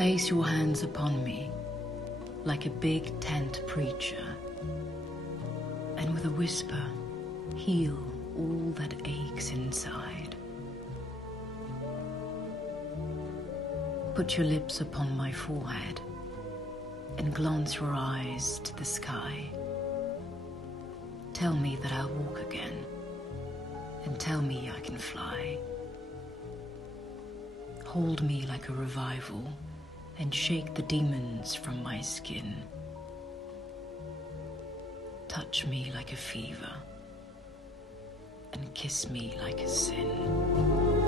Place your hands upon me like a big tent preacher, and with a whisper, heal all that aches inside. Put your lips upon my forehead and glance your eyes to the sky. Tell me that I'll walk again, and tell me I can fly. Hold me like a revival and shake the demons from my skin. Touch me like a fever and kiss me like a sin.